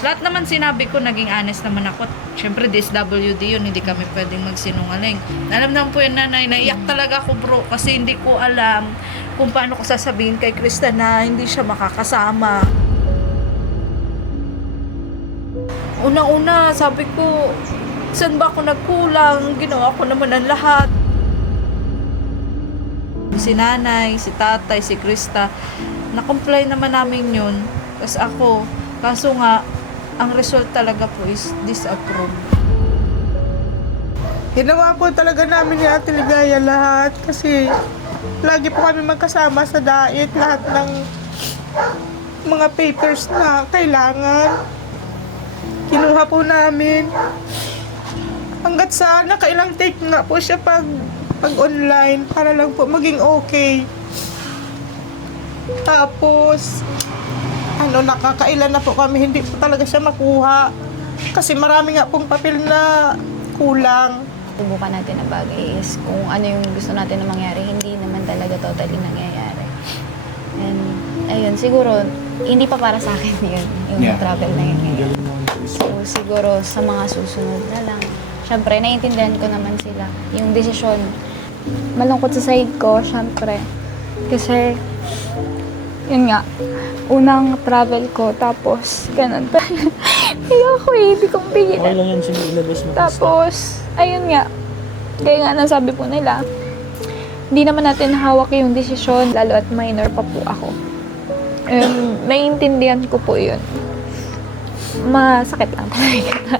Lahat naman sinabi ko, naging honest naman ako. Siyempre, DSWD yun, hindi kami pwedeng magsinungaling. Alam naman po yung nanay, naiyak talaga ako bro, kasi hindi ko alam kung paano ko sasabihin kay Krista na hindi siya makakasama. Una-una, sabi ko, saan ba ako nagkulang? Ginawa ko naman ang lahat. Si nanay, si tatay, si Krista, na-comply naman namin yun. Tapos ako, kaso nga, ang result talaga po is disapprove. Ginawa po talaga namin ni Ate Ligaya lahat kasi lagi po kami magkasama sa diet, lahat ng mga papers na kailangan. Kinuha po namin. Hanggat sa nakailang take nga po siya pag online para lang po maging okay. Tapos, nakakailan na po kami, hindi po talaga siya makuha. Kasi marami nga pong papel na kulang. Subukan natin na bagay is kung ano yung gusto natin na mangyari, hindi naman talaga totally nangyayari. And, ayun, siguro, hindi pa para sa akin yun, yung travel na yun. So, siguro, sa mga susunod na lang. Siyempre, naiintindihan ko naman sila. Yung desisyon, malungkot sa side ko, siyempre. Kasi, yun nga, unang travel ko, tapos, ganun. Kaya ako hindi kong pigilan. Okay lang yan, sige, ilabas mo. Tapos, ayun nga, kaya nga nasabi po nila, hindi naman natin hawak yung desisyon, lalo at minor pa po ako. Naiintindihan ko po yun. Masakit lang talaga.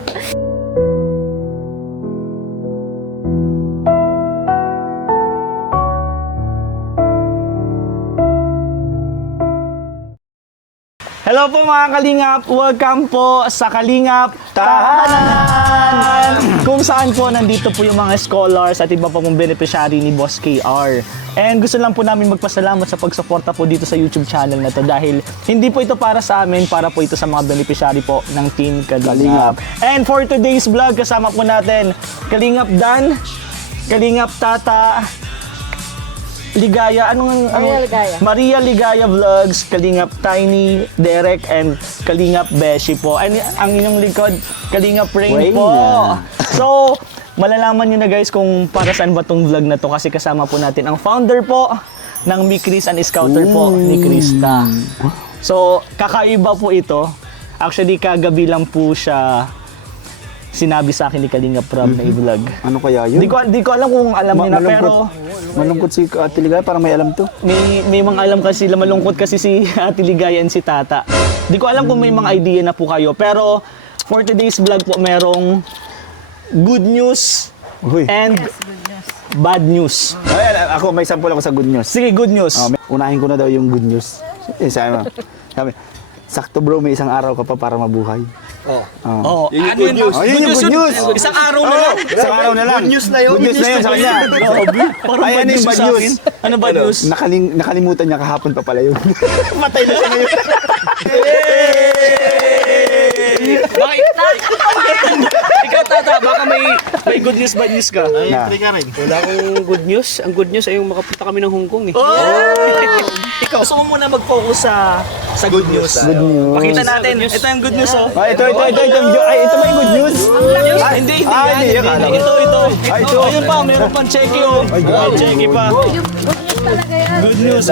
Hello po mga Kalingap! Welcome po sa Kalingap Tahanan! Kung saan po nandito po yung mga scholars at iba pa pong beneficiary ni Boss KR. And gusto lang po namin magpasalamat sa pagsuporta po dito sa YouTube channel na to dahil hindi po ito para sa amin, para po ito sa mga beneficiary po ng Team Kalingap. And for today's vlog, kasama po natin Kalingap Dan, Kalingap Tata, Ligaya, Maria Ligaya Vlogs, Kalingap Tiny, Derek, and Kalingap Beshi po. And ang inyong likod, Kalingap Rain po. So, malalaman nyo na guys kung para saan ba tong vlog na to kasi kasama po natin ang founder po ng Mikris and Scouter po ni Krista. So, kakaiba po ito. Actually, kagabi lang po siya sinabi sa akin ni Kalingap Rob na i-vlog. Ano kaya yun? Di ko alam kung alam niya na, pero malungkot si Ate Ligaya, parang may alam to. may mga alam kasi, malungkot kasi si Ate Ligaya and si Tata. Di ko alam kung may mga idea na po kayo, pero for today's vlog po, merong good news and bad news. Ay, ako, may sample ako sa good news. Sige, good news. Unahin ko na daw yung good news. Sabi, sakto bro, may isang araw ka pa para mabuhay. Ano yun? Yun yung good news. Isang araw na lang. Isang araw na lang. Good news na yun. Good news na yun sa kanya. Parang Ay, bad ano news yung bad sa news? akin. Ano bad news? Nakalimutan niya kahapon pa pala yun. Patay na siya ngayon. Bakit? Ikaw, Tata, baka may good news, bad news ka. Wala akong good news. Ang good news ay yung makapunta kami ng Hong Kong eh. Ikaw, gusto mo muna mag-focus sa good news. Good news. Pakita natin. Ito yung good news, oh. Ay, ito ba yung good news? Hindi yan. Ito. Ay, ito. Ayun pa, meron pang cheque, oh. May cheque pa. Good news.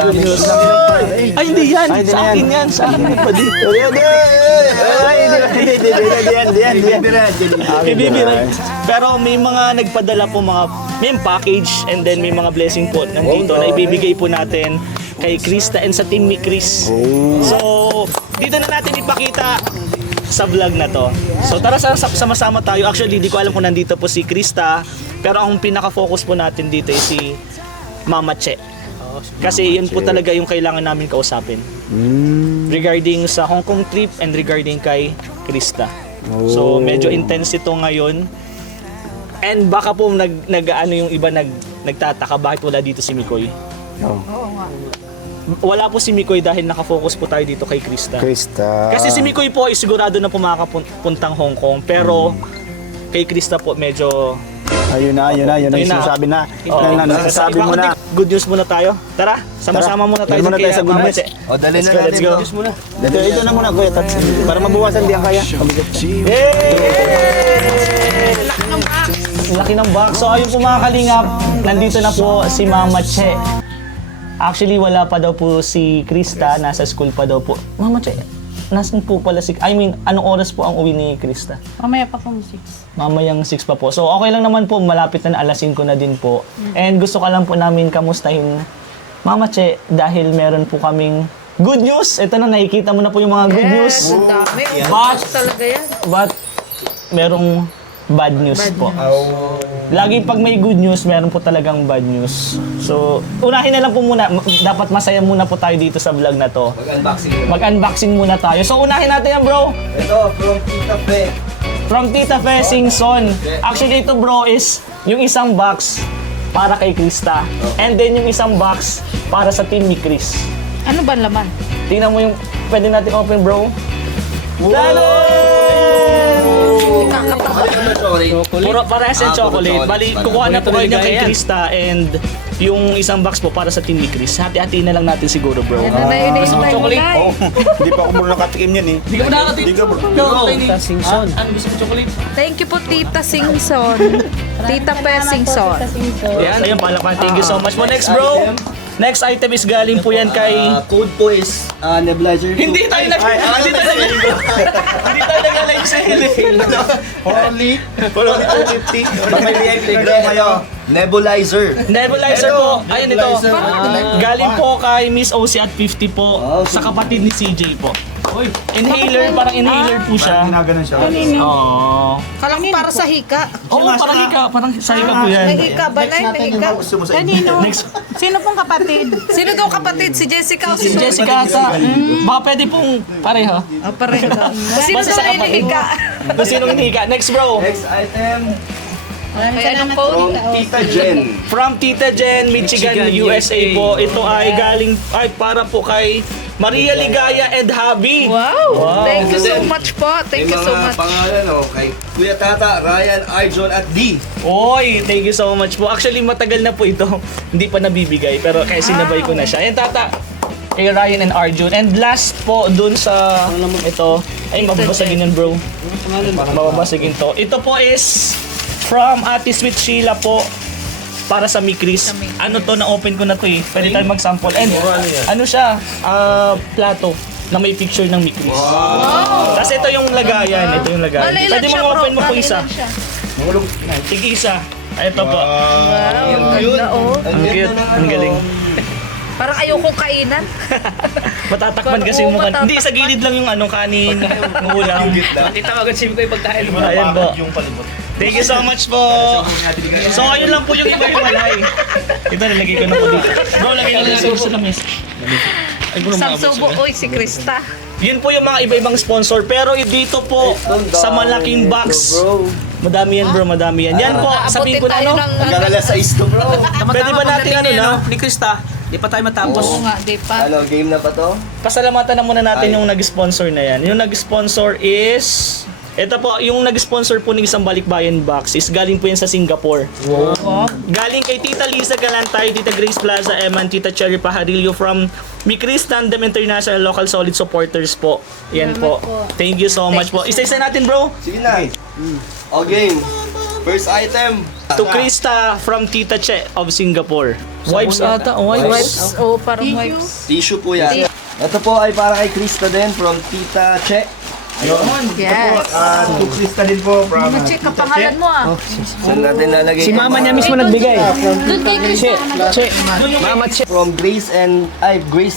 Ay, hindi yan. Sa akin yan. Sa akin pa di. Kay Bibi, right? Pero may mga nagpadala po may package and then may mga blessing po nandito na ibibigay po natin kay Krista and sa Team ni Chris. So, dito na natin ipakita sa vlog na to. So, tara sama-sama tayo. Actually, di ko alam kung nandito po si Krista, pero ang pinaka-focus po natin dito ay si Mama Che. Kasi yun po talaga yung kailangan namin kausapin. Regarding sa Hong Kong trip and regarding kay Krista. So, medyo intense ito ngayon. And baka po yung iba nagtataka bakit wala dito si Mikoy. Wala po si Mikoy dahil nakafocus po tayo dito kay Krista. Kasi si Mikoy po ay sigurado na po makakapuntang Hong Kong, pero kay Krista po medyo Ayun na yung sinasabi na. Nasasabi mo na. Good news muna tayo. Tara, sama-sama muna tayo. Meron muna tayo sa good Mama news. Che. Dali Let's go, let's go. Dito na muna, Kuya Tats. Para mabawasan di ang kaya. Laki ng box. So ayun po mga kalingap, nandito na po si Mama Che. Actually, wala pa daw po si Krista. Nasa school pa daw po. Mama Che, nasan po pala si... anong oras po ang uwi ni Krista? Mamaya pa pong 6. Mamayang 6 pa po. So okay lang naman po, malapit na alas 5 na din po. And gusto ka lang po namin kamustahin, Mama Che, dahil meron po kaming good news. Ito na, nakikita mo na po yung mga good news. Ang dami. But, Talaga yan. but merong bad news po. Lagi pag may good news, meron po talagang bad news. So, unahin na lang po muna. Dapat masaya muna po tayo dito sa vlog na to. Mag-unboxing muna tayo. So, unahin natin yan, bro. Ito, from Tita Fe. From Tita Fe Singson. Actually, ito bro is yung isang box para kay Krista. And then yung isang box para sa Team ni Chris. Ano ba laman? Tingnan mo yung pwede natin open, bro. Puro parehas yung chocolate. Bali, kukuha na po kayo niya kay Krista and yung isang box po para sa Team ni Chris. Hati-hati na lang natin siguro, bro. Yan na iniintay mo na Oh, hindi pa ako muna nakatikim yan eh. Hindi ka mo nakatikim. Hindi ka bro. Ano gusto mo chocolate? Thank you po, Tita Singson. Tita Pe Singson. Yan, ayun, palakpan. Thank you so much po. Next, bro. Next item is galing po yan kay... Code po is nebulizer. Hindi tayo nag-live sa Only 250. Pag may VIP program kayo, nebulizer. Nebulizer po. Ayan ito. Galing po kay Miss OC at 50 po. Sa kapatid ni CJ po. Inhaler, parang inhaler po siya. Ginaganon siya. Oo. Kalang para sa hika. Oo, parang hika. Parang sa hika po yan. May hika ba na? May hika. Gusto mo sa Kanino? Next, Sino pong kapatid? Sino daw kapatid? Si Jessica o si Jessica ata. Baka pwede pong pareho. Pareho. Sino Basta daw sa na kapatid. hinihika? Kung sinong hinihika. Next, bro. Next item, Kaya anong code? from Tita Jen. From Tita Jen, Michigan, USA po. Ito ay galing, para po kay Maria Ligaya and Habi. Wow! Thank you so much po. Thank you so much. Pangalan kay Kuya Tata, Ryan, Arjon at D. Oy, thank you so much po. Actually, matagal na po ito. Hindi pa nabibigay, pero kaya sinabay ko na siya. Ayan, Tata. Kay Ryan and Arjun. And last po, dun sa ito. Ay, mababasagin yan, bro. Mababasagin to. Ito po is from Ate Sweet Sheila po. Para sa Mikris. Ano to, na-open ko na to eh. Pwede tayo mag-sample. And ano siya? Plato na may picture ng Mikris. Tapos ito yung lagayan. Ito yung lagayan. Malay lang Pwede siya, mo open bro. mo po Malay isa. lang siya. Tigi isa. Ito po. Wow, ang ganda oh. Ang cute. Ang galing. Parang ayokong kainan. Matatakpan kasi yung mukha. Hindi, sa gilid lang yung kanin, ng ulam. Kita mo agad ko yung pagkain mo. Ayan po. Thank you so much po. So, ayun lang po yung iba yung walay. Ito, nalagay ko na po dito. Bro, lagay ko na sa lamis. Samsubo, oy, si Krista. Yun po yung mga iba-ibang sponsor. Pero dito po, sa malaking box. Madami yan bro, madami yan. Yan po, sabihin ko na ano. Nagkakala sa isto bro. Pwede ba natin ano na? Ni Krista, di pa tayo matapos. Oo nga, di pa. Ano, game na ba to? Pasalamatan na muna natin yung nag-sponsor na yan. Yung nag-sponsor is... Ito po, yung nag-sponsor po ng isang balikbayan box is galing po yan sa Singapore. Wow. Galing kay Tita Lisa Galantay, Tita Grace Plaza, Eman, Tita Cherry Pajarillo from Mikris Tandem International Local Solid Supporters po. Yan po. Thank you so much po. Isa-isa natin bro. Sige na. O game. First item. To Krista from Tita Che of Singapore. Wipes ata. Wipes, oh, parang wipes. Tissue po yan. Ito po ay para kay Krista din from Tita Che. Yes. Tuklista din po from... Check ang pangalan mo ah. Saan natin lalagay? Si mama niya mismo nagbigay. Doon kay Krista. Mama Che. From Grace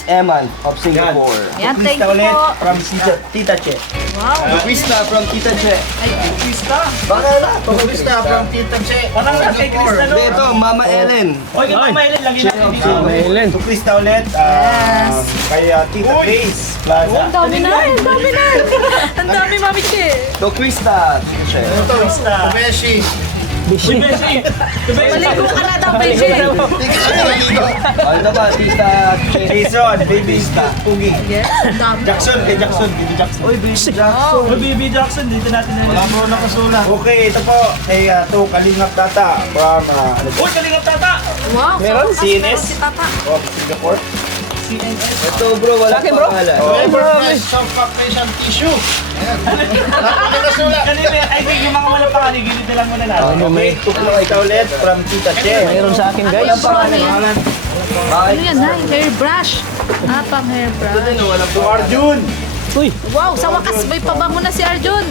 Eman of Singapore. Yan, thank you ulit po. from Tita Che. Wow. Krista from Tita Che. Tuklista from Tita Che. Parang kay Krista no? Ito, Mama Ellen. Oy, kay Mama Helen, lagyan natin dito. Helen. Tuklista ulit kay Tita Grace Plaza. Ang dami na, ang dami na. Ang dami, Mami Che. To Krista, Tita Che. Tuklista. Beshi. Uy, Beshi! Maligo ka na daw, Beshi. Ano ba, Tita Jason, baby Pugi. Yes, ang dami. Jackson, kay Jackson, baby Jackson. Uy, Baby Jackson. Uy, Baby Jackson, dito natin na Wala mo nakasulat. Okay, ito po. Kay to Kalingap Tata from Uy, Kalingap Tata! Wow, Meron? so CNS? si Tata. from Singapore. Ito bro, wala Sa akin, bro. pangalan. Kanina, I think yung mga wala pa gilid na lang muna natin. Okay, tuklo ikaw ulit from Tita Che. Mayroon sa akin guys. Ano yan, Nay? Hairbrush. Pang hairbrush. To Arjun. Uy, Wow, sa wakas may pabango na si Arjun.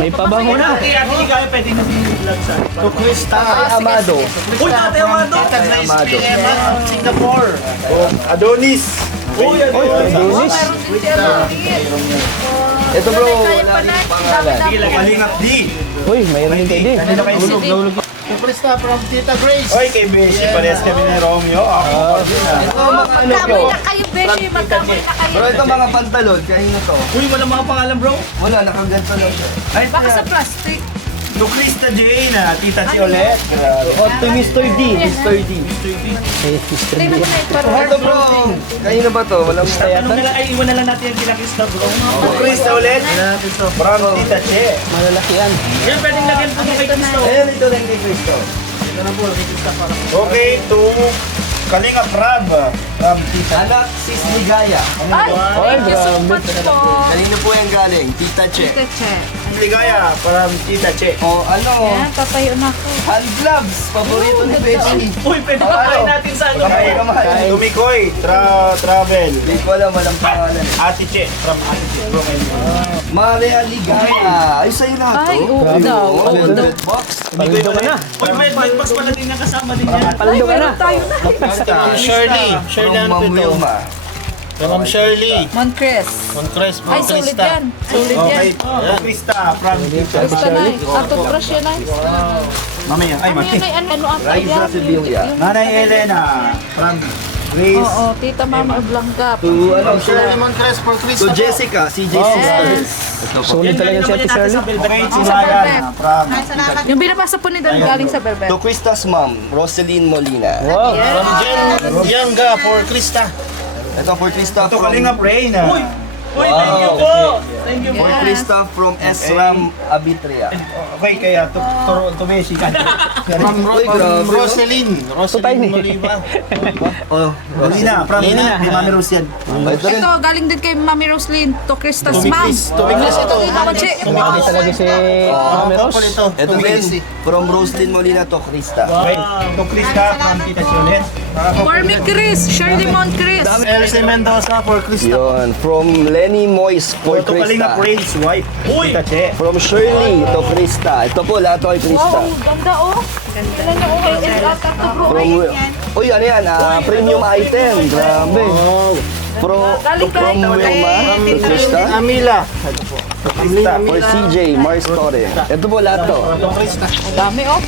may pabango na. Ate, hindi kaya pwede na vlog sa To Krista Amado. Uy, Ate Amado! Amado. Singapore. Adonis. Uy, Adonis. Meron din si Adonis. Ito bro, Kaya wala pa rin na. pangalan. Dami-dami. Kalingap D. Uy, mayroon din kayo din. Kanina kayo Si Dave. Oy, kay Beshi, parehas kami ni Romeo. Ako, Ito mga ano bro. Magkamay na kayo, Beshi. Magkamay na kayo. Bro, ito mga pantalon, kaya na to. Uy, wala mga pangalan, bro. Wala, nakaganto lang siya. Ay, Baka sa plastic. to Krista Jane, Tita Che ulit. Grabe. O, to Mr. D. Mr. D. Tingnan mo na ito. Ito bro, kayo na ba to? Walang Ano sayatan? na lang, ay, iwan na lang natin yung kila Krista, bro. To Krista ulit. From Tita Che. Malalaki yan. Yan, pwedeng lagyan po kay Krista. Ayan, ito lang kay Cristo. Okay, to Kalingap Rab. From Tita Anak, sis Ligaya. Ay, thank you so much po. Kanino po yan galing? Tita Che. Tita Che. Ligaya. From Tita Che. O ano, Ayan, tatayo na ako. hand gloves, paborito ni Beshi. Uy, pwede ba tayo natin sa ano? Kamay. Tumikoy. Travel. Hindi ko alam, walang pangalan. Ate Che. From Ate Che. From Maria Ligaya. Ay, sa'yo lahat Ay, to. oo daw. Oo daw. Box. Paldo ka na. Uy, may box pala din yung kasama din yan. Ay, meron tayo na. Shirley. From Ma'am Wilma. From Shirley. Moncres. Ay, sulit yan. Sulit Okay. yan. Krista. From Tita Basta na eh. Toothbrush yan ay. Mamaya. Ay, Ano mati. yan ay? Ano ata Raisa yan? Sevilla. Nanay Elena. From Grace. Oo, Tita Mama Blanca. To ano, From to Jessica, si Jessica. Yes. Ito po. Sulit talaga si Ate Shirley. Great Sa Sibayan. Velvet. From Yung binabasa po ni Don galing sa Velvet. To Krista's mom, Roseline Molina. Yanga for Krista. Ito for Krista Ito from, Kalingap Rain. Uy, thank you po. Thank you po. for Krista from Esram Abitria. Okay, kaya to Messi ka. Uy, grabe. Roseline Moliva. Oh, Molina, from Di Mami Rose yan. ito rin. Ito, galing din kay Mami Roslyn. To Krista's mom. Tumiglas ito. Tama, Che. Talaga si Mami Rose. Ito din, from Roseline Molina to Krista. Okay, to Krista from Tita Sionet. Formy Chris. Shirley Moncres. Elsie Mendoza for Krista. Yun, from Lenny Moyes for To Kalingap Krista. Rain's wife. Uy! Tita Che. From Shirley to Krista. Ito po, lahat to kay Krista. Wow, ganda oh. Ganda. Ilan yung okay? Ata to bro. From, uy, ano yan? Premium item. Grabe. From Wilma to Krista. Amila. Krista. For CJ, Mars Torre. Ito po lahat to. To Krista. Dami oh.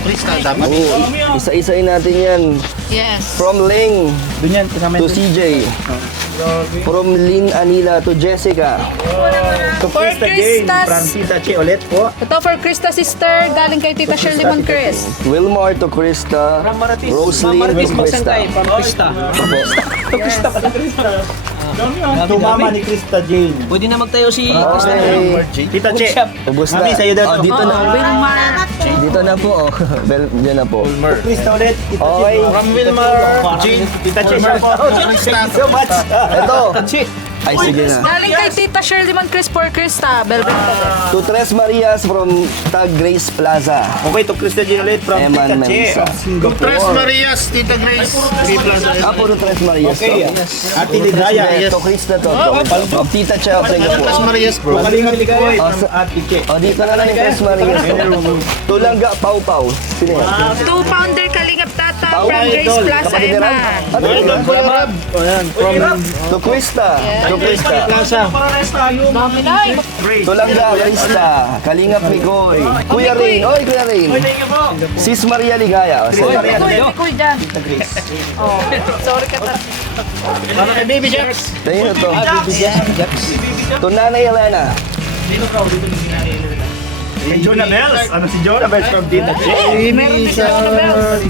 Krista, dami. Oh, isa-isain natin yan. Yes. From Ling Doon yan, kasama to CJ. From Lynn Anila to Jessica. To For Krista Jane Krista's- from Tita Che ulit po. Ito for Krista sister. Galing kay Tita Shirley Moncres. Wilmar to Krista. Roslyn to Krista. Krista. To Krista pala. To mama ni Krista Jane. Pwede na magtayo si Okay. Tita Che. Ubus na. Mami, sa'yo daw. Oh, dito na. Wilmar. Dito na po. Oh. Diyan na po. Krista ulit. Tita Che. Okay. From Wilmar. Jane. Tita Che. Thank you so much. Ito. Ay, sige na. Galing kay Tita Shirley Moncres for Krista. Velvet pa din. To Tres Marias from Tag Grace Plaza. Okay, to Krista Jane ulit from Eman Tita Che. Mensa. Tres Marias, Tita Grace. Ah, puro Tres Marias. Okay. to. Ate Ligaya. To Krista to. To Tita Che of Singapore. Marias, bro. Kalinga Ligaya Oh, from Ate Che. O, dito na lang yung Tres Marias. To Langga Pau Pau. Sino yan? Two pounder Kalingap Tata Pau, from Grace idol. Plaza, Kapatid ni Ram. Eman. Ano yun? Ayan, from To Krista. To Krista. Plaza. Pares tayo. Dami na eh. To Langga Krista. Kalingap Mikoy. Kuya Rain. Oy, Kuya Rain. Thank you po. Sis Maria Ligaya. O, sige. Pikoy dyan. Oh, sorry ka ta. Para kay Baby Jax. Tingin to. To Nanay Elena. Dito ka, dito yung ginagawa. Kay Jonah Bells. Ano si Jonah Bells from Tita J? Meron din siya na bells.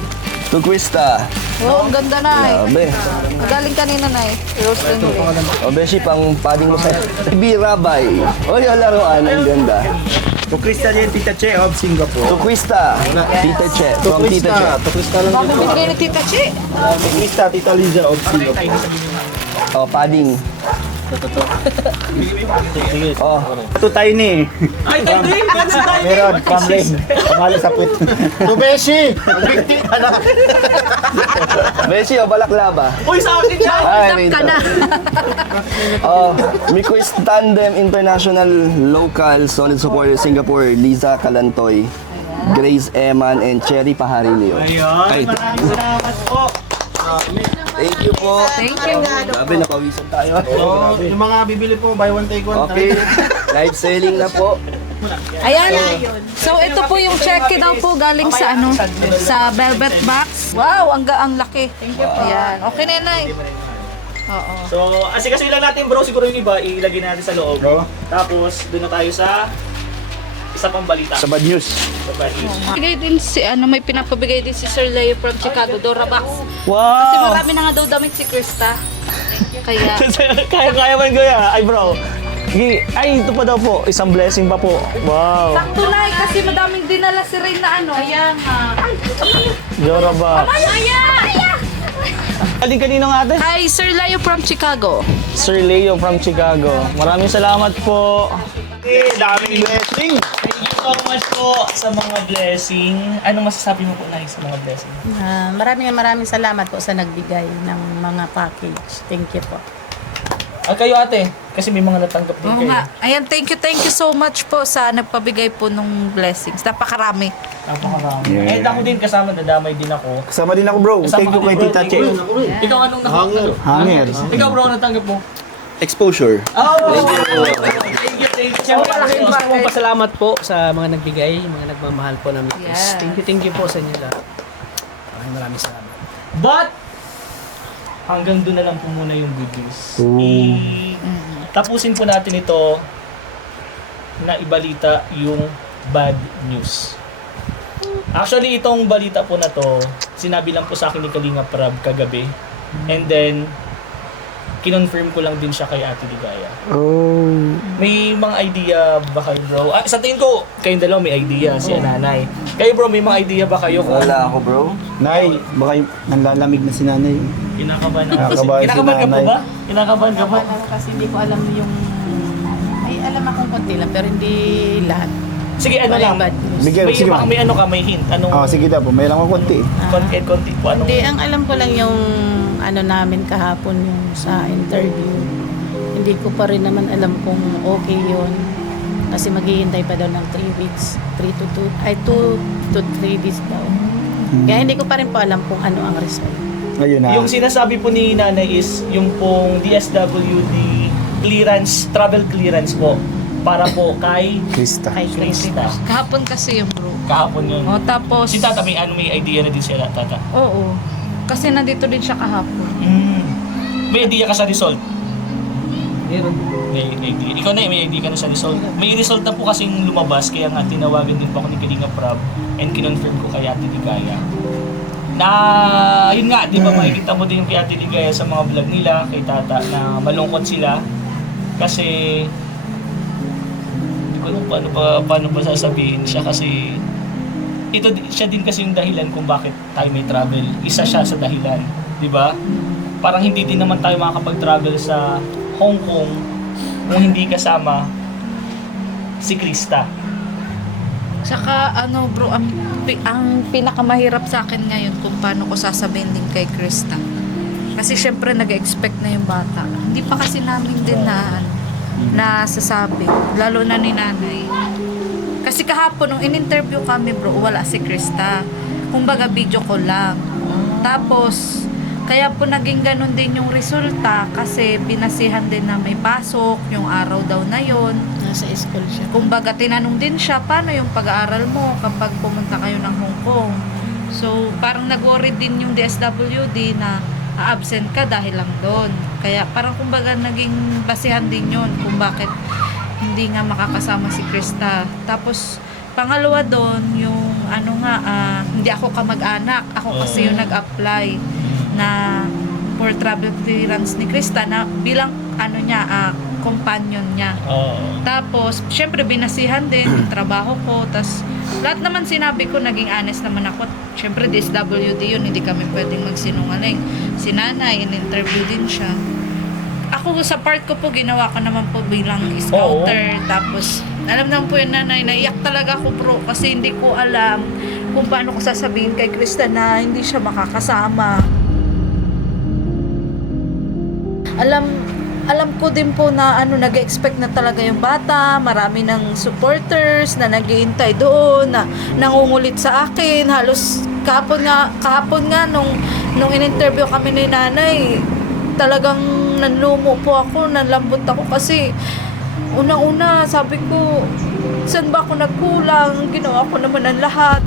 Tukwista. Oh, ang ganda na eh. Grabe. Galing kanina na eh. Rose din ulit. O, Beshi, pang padding mo sa Birabay. Oy, ang laruan. Ang ganda. Tukrista din Tita Che of Singapore. Tukwista. Tita Che. From Tita Che. Tukwista lang Bakit binigay ni Tita Chi? Tukrista Tita Liza of Singapore. O, padding. Oh, Ito tayo ni. Ay, tayo din! Meron, pamlay. Pamali sa put. Tubeshi! Beshi, o, balaklava. Uy, sa akin yan! Ay, wait. Ka na. Oh, Mikois Tandem International Local Solid Supporter Singapore, Liza Kalantoy, Grace Eman, and Cherry Paharilio. Ayun, maraming salamat po. Thank you po. Thank you. Grabe, napawisan tayo. Yung mga bibili po, buy one take one. Okay, live selling na po. Ayan. So ito po yung cheque daw po galing sa ano, sa velvet box. Wow, ang laki. Thank you po. Ayan. Okay na Nay. Oo. So, asikasuhin lang natin bro, siguro yung iba, ilagay natin sa loob. Bro, Tapos, doon na tayo sa isa pang balita. sa bad news. Sa bad news. Bigay din si may pinapabigay din si Sir Leo from Chicago, Dora Box. Kasi Wow! marami na nga daw damit si Krista. Kaya Kaya man kuya. Ay bro. Ay, ito pa daw po. Isang blessing pa po. Wow. sakto na kasi madaming dinala si Rain na ano. Ayan nga. Dora ba? Aling kanino nga ate? Hi, Sir Leo from Chicago. Sir Leo from Chicago. Maraming salamat po. Daming blessing. Thank you so much po sa mga blessing. Anong masasabi mo po na sa mga blessing? Maraming salamat po sa nagbigay ng mga package. Thank you po. Ay kayo ate, kasi may mga natanggap din Oo kayo. nga. Ayan, thank you so much po sa nagpabigay po ng blessings. Napakarami. Napakarami. Yeah. And ako din kasama, nadamay din ako. Kasama din ako bro. Kasama Thank you ka kay din, bro. Tita Thank Che. you. Ikaw anong natanggap? Hanger. Ikaw bro, anong natanggap mo? Exposure. Oh! Thank you. Siyempre, Gusto kong pasalamat po sa mga nagbigay, mga nagmamahal po namin. Yeah. Thank you po sa inyo lahat. Maraming salamat. But, hanggang doon na lang po muna yung good news. Tapusin po natin ito na ibalita yung bad news. Actually, itong balita po na to, sinabi lang po sa akin ni Kalinga Prab kagabi. And then, kinonfirm ko lang din siya kay Ate Ligaya. Oh. May mga idea ba kayo bro? Sa tingin ko, kayong dalawa may idea, si nanay. Kayo bro, may mga idea ba kayo kung Wala ako, bro. Nay, baka nanlalamig na si nanay. kinakabahan na Kinakabahan si Kinakabahan ka po nanay. ba? Kinakabahan ka ba? Kasi hindi ko alam yung... Ay, alam akong konti lang, pero hindi lahat. Sige, ano Wala lang. yung bad news. Bigyan, May, sige baka ma'am. may ano ka, may hint. Anong Oh, sige daw po. May lang ako konti. konti po. Anong Hindi, ang alam ko lang yung ano namin kahapon yung sa interview. Hindi ko pa rin naman alam kung okay yun. Kasi maghihintay pa daw ng 3 weeks. 2 to 3 days daw. Kaya hindi ko pa rin po alam kung ano ang result. Ayun na. Yung sinasabi po ni nanay is yung pong DSWD clearance, travel clearance po. Para po kay Krista. Kay Krista. Kahapon kasi yung bro. Kahapon yun. O, tapos... Si tata, may idea na din siya, tata. Oo. Kasi nandito din siya kahapon. May idea ka sa result? Meron. May idea. Ikaw na may idea ka na sa result. May result na po kasing lumabas, kaya nga tinawagan din po ako ni Kalinga Prab and kinonfirm ko kay Ate Ligaya. Na, yun nga, di ba makikita mo din kay Ate Ligaya sa mga vlog nila, kay Tata, na malungkot sila. Kasi, hindi ko alam paano ba sasabihin siya kasi siya din kasi yung dahilan kung bakit tayo may travel. Isa siya sa dahilan, di ba? Parang hindi din naman tayo makakapag-travel sa Hong Kong kung hindi kasama si Krista. Saka ano bro, ang pinakamahirap sa akin ngayon kung paano ko sasabihin din kay Krista. Kasi syempre nag-expect na yung bata. Hindi pa kasi namin din na sasabi, lalo na ni nanay. Kasi kahapon nung in-interview kami bro, wala si Krista. Kumbaga video call lang. Tapos kaya po naging ganun din yung resulta kasi binasihan din na may pasok, yung araw daw na yon. Nasa school siya. Kumbaga tinanong din siya, paano yung pag-aaral mo kapag pumunta kayo ng Hong Kong? So parang nag-worry din yung DSWD na absent ka dahil lang doon. Kaya parang kumbaga naging basihan din yun kung bakit hindi nga makakasama si Krista. Tapos pangalawa doon, yung ano nga, hindi ako kamag-anak. Ako kasi yung nag-apply na for travel clearance ni Krista na bilang ano niya, companion niya. Tapos, syempre binasihan din yung trabaho ko. Tapos, lahat naman sinabi ko, naging honest naman ako. Syempre, DSWD yun, hindi kami pwedeng magsinungaling. Si nanay, in-interview din siya. Ako sa part ko po, ginawa ko naman po bilang scouter. Tapos, alam naman po yung nanay, naiyak talaga ako bro kasi hindi ko alam kung paano ko sasabihin kay Krista na hindi siya makakasama. Alam ko din po na nag-expect na talaga yung bata, marami ng supporters na naghihintay doon, na nangungulit sa akin. Halos kahapon nga nung in-interview kami ni nanay, talagang nanlumo po ako, nanlambot ako kasi unang-una sabi ko, saan ba ako nagkulang? Ginawa ko naman ang lahat.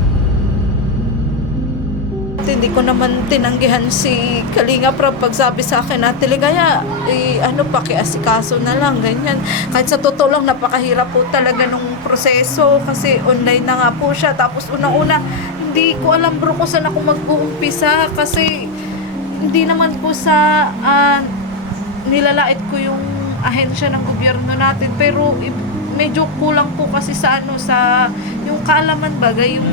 Hindi ko naman tinanggihan si Kalinga Prab pagsabi sa akin, Ate Ligaya, pakiasikaso na lang, ganyan. Kahit sa totoo lang, napakahirap po talaga nung proseso kasi online na nga po siya. Tapos unang-una, hindi ko alam bro kung saan ako mag-uumpisa kasi hindi naman po sa nilalait ko yung ahensya ng gobyerno natin, pero medyo kulang po kasi sa yung kaalaman bagay, yung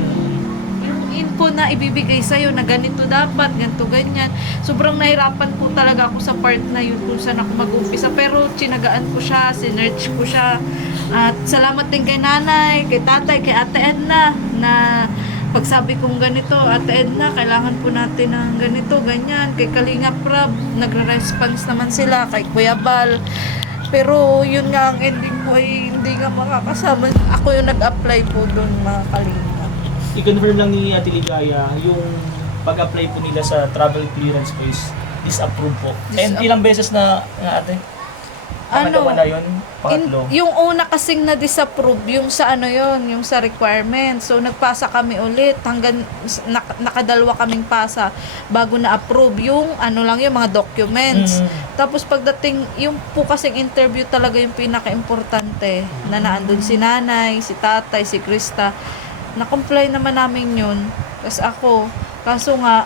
info na ibibigay sa'yo na ganito dapat, ganito, ganyan. Sobrang nahirapan po talaga ako sa part na yun kung saan ako mag-umpisa. Pero tsinagaan ko siya, sinerch ko siya. At salamat din kay nanay, kay tatay, kay Ate Edna na pagsabi kong ganito, Ate Edna, kailangan po natin ng ganito, ganyan. Kay Kalinga Prab, nagre-response naman sila, kay Kuya Bal. Pero yun nga, ang ending ko ay hindi nga makakasama. Ako yung nag-apply po doon, mga Kalinga. I-confirm lang ni Ate Ligaya yung pag-apply po nila sa travel clearance po is disapprove po. And ilang beses na ate? Pangalawa na yun? Pangatlo? Yung una kasing na-disapprove, yung sa yung sa requirement. So, nagpasa kami ulit hanggang nakadalwa kaming pasa bago na-approve yung yung mga documents. Tapos pagdating, yung po kasing interview talaga yung pinaka-importante na naandun si nanay, si tatay, si Krista. Na-comply naman namin yun. Kaso nga,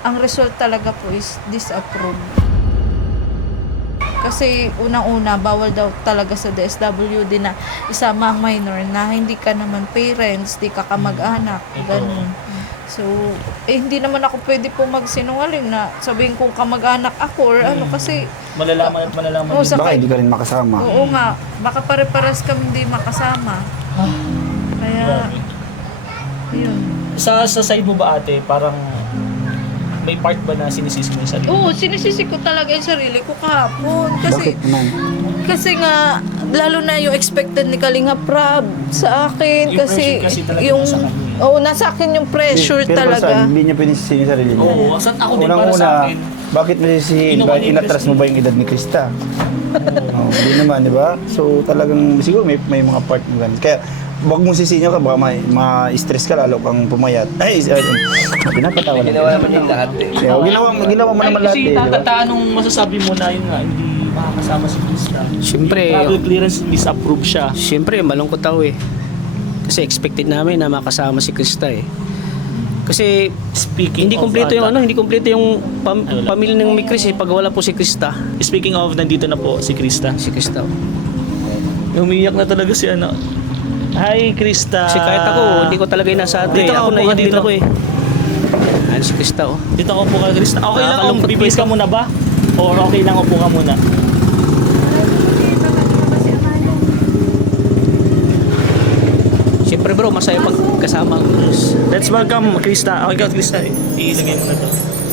ang result talaga po is disapprove. Kasi unang-una, bawal daw talaga sa DSWD na isama ang minor na hindi ka naman parents, di ka kamag-anak, ganun. So, hindi naman ako pwede po magsinungaling na sabihin kong kamag-anak ako or kasi Malalaman din. Baka hindi ka rin makasama. Oo nga, baka pare-paras kami hindi makasama. Kaya, yun. Sa side mo ba ate, parang may part ba na sinisisi mo yung sarili? Oo, sinisisi ko talaga yung sarili ko kahapon. Bakit naman? Kasi nga, lalo na yung expected ni Kalinga Prab sa akin. Yung kasi pressure kasi talaga yung, nasa kanya. nasa akin yung pressure Pero para talaga. saan, hindi niya pinisisihin yung sarili niya. Oo, ako din para sa akin. Bakit mo sisihin? Inuman yung Inatras mo ba yung edad ni Krista? Hindi naman, di ba? So talagang siguro may mga part mo ganun. Kaya wag mong sisihin ka, baka ma-stress ka lalo kang pumayat. Pinapatawa lang. Ginawa naman yung lahat eh. Kaya ginawa mo naman lahat Kasi eh. Di ba? anong masasabi mo na yun nga, hindi makakasama si Krista? Siyempre, Travel clearance disapprove siya. siyempre malungkot ako eh. Kasi expected namin na makasama si Krista eh. Kasi Speaking hindi of kumpleto yung ata, hindi kumpleto yung pamilya ng Mikris eh pag wala po si Krista. Speaking of, nandito na po si Krista. Si Krista. Umiyak na talaga si Hi, Krista. Kasi kahit ako, hindi ko talaga inasado eh. Dito Ako ka, naiyak dito. din ako eh. Ano si Krista oh. Dito ako po ka, Krista. Okay lang, Nakakalungkot bibis po ka muna ba? Or okay lang, upo ka muna? Siyempre bro, masaya pag kasama ang Krista. Let's welcome Krista. Okay ka, Krista. Ilagay mo na to.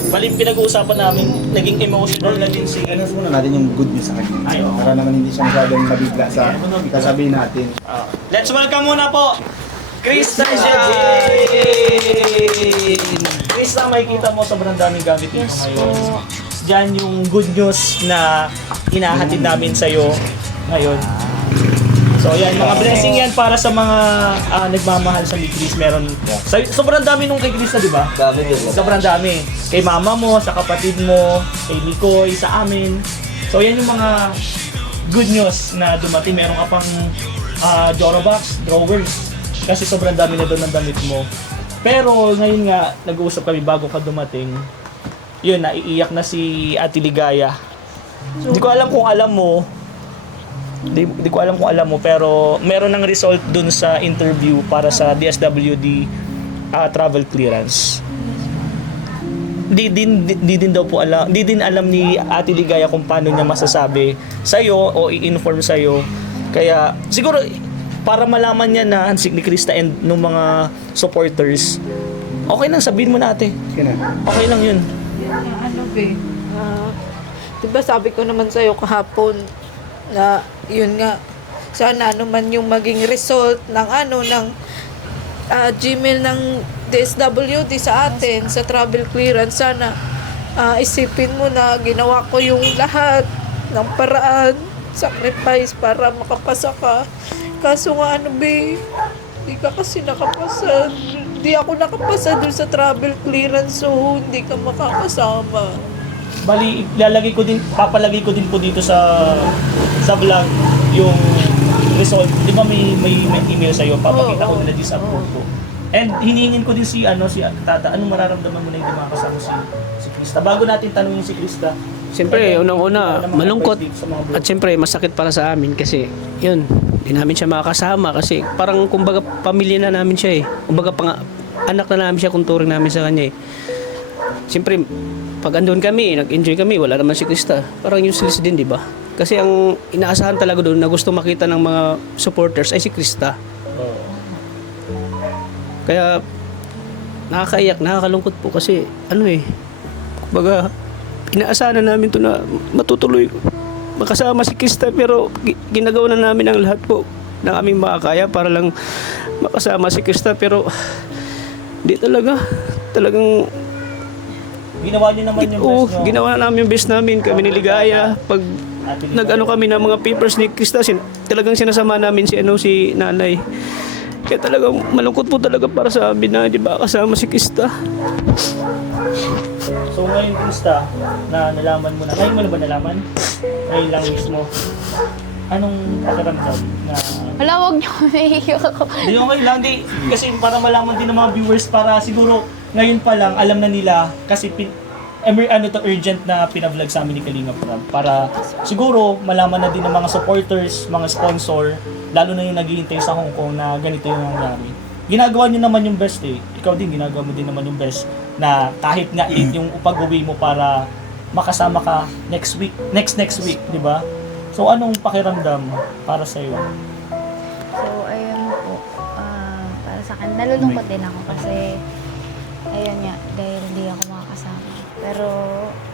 Bali, pinag-uusapan namin, naging emotional na din si... Ano muna natin yung good news sa kanya. Ay, oo. Para naman hindi siya masyadong mabigla sa kasabihin natin. Let's welcome muna po, Krista Krista, makikita mo sobrang daming gamit dito ngayon. Diyan yung good news na hinahatid namin sa'yo ngayon. So yan, mga blessing yan para sa mga nagmamahal sa Mikris. Meron, sobrang dami nung kay Krista, di ba? Dami din. Sobrang dami. Kay mama mo, sa kapatid mo, kay Mikoy, sa amin. So yan yung mga good news na dumating. Meron ka pang Jorobox, drawers. kasi sobrang dami na doon ng damit mo. Pero ngayon nga, nag-uusap kami bago ka dumating. Yun, naiiyak na si Ate Ligaya. Hindi ko alam kung alam mo. Hindi ko alam kung alam mo, pero meron ng result dun sa interview para sa DSWD travel clearance. Di din daw po alam, di din alam ni Ate Ligaya kung paano niya masasabi sa'yo o i-inform sa'yo. Kaya siguro para malaman niya na ni Krista and ng mga supporters, okay lang, sabihin mo na ate. Okay lang yun. Ano be? Diba sabi ko naman sa'yo kahapon na yun nga, sana ano man yung maging result ng Gmail ng DSWD sa atin, sa travel clearance, sana isipin mo na ginawa ko yung lahat ng paraan, sacrifice para makapasa ka. Kaso nga di ka kasi nakapasa. Di ako nakapasa dun sa travel clearance, so hindi ka makakasama. Bali, papalagay ko din po dito sa vlog yung result. Di ba may email sa'yo, papakita ko nila disapprove ko. And hinihingin ko din si Tata, anong mararamdaman mo na hindi makakasama si Krista? Bago natin tanungin si Krista, Siyempre, unang-una, malungkot. At siyempre, masakit para sa amin kasi, yun, hindi namin siya makakasama kasi parang kumbaga pamilya na namin siya eh. Kumbaga anak na namin siya kung turing namin sa kanya eh. Siyempre, pag andun kami, nag-enjoy kami, wala naman si Krista. Parang useless din, di ba? Kasi ang inaasahan talaga doon na gusto makita ng mga supporters ay si Krista. Kaya, nakakaiyak, nakakalungkot po kasi, kumbaga, inaasahan na namin to na matutuloy makasama si Krista pero ginagawa na namin ang lahat po na aming makakaya para lang makasama si Krista pero di talagang ginawa niyo naman yung best nyo. ginawa namin yung best namin kami ni Ligaya pag kami ng mga papers ni Krista talagang sinasama namin si nanay kaya talagang malungkot po talaga para sa amin na di ba kasama si Krista. So ngayon Krista, na nalaman mo na, ngayon mo na ba nalaman? Ngayon lang mismo. Anong pakiramdam na... Wala, huwag niyo naiiyak ako. Hindi okay lang, kasi para malaman din ng mga viewers para siguro ngayon pa lang alam na nila kasi urgent na pinavlog sa amin ni Kalinga Prab para siguro malaman na din ng mga supporters, mga sponsor, lalo na yung naghihintay sa Hong Kong na ganito yung nangyari. Ginagawa niyo naman yung best eh. Ikaw din, ginagawa mo din naman yung best na kahit nga late yung pag-uwi mo para makasama ka next week, next week, di ba? So, anong pakiramdam para sa'yo? So, ayun po. Para sa akin, nalulungkot din ako kasi ayun nga, dahil di ako makakasama. Pero,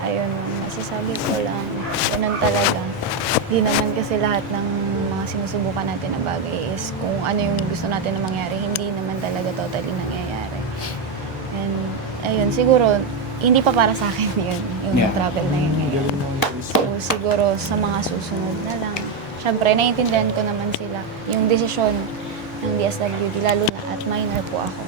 ayun, masasabi ko lang, ganun talaga. Di naman kasi lahat ng mga sinusubukan natin na bagay is kung ano yung gusto natin na mangyari, hindi naman talaga totally nangyayari. And, ayun, siguro, hindi pa para sa akin yun, yung travel na yun ngayon. So, siguro, sa mga susunod na lang. Siyempre, naiintindihan ko naman sila. Yung desisyon ng DSWD, lalo na at minor po ako.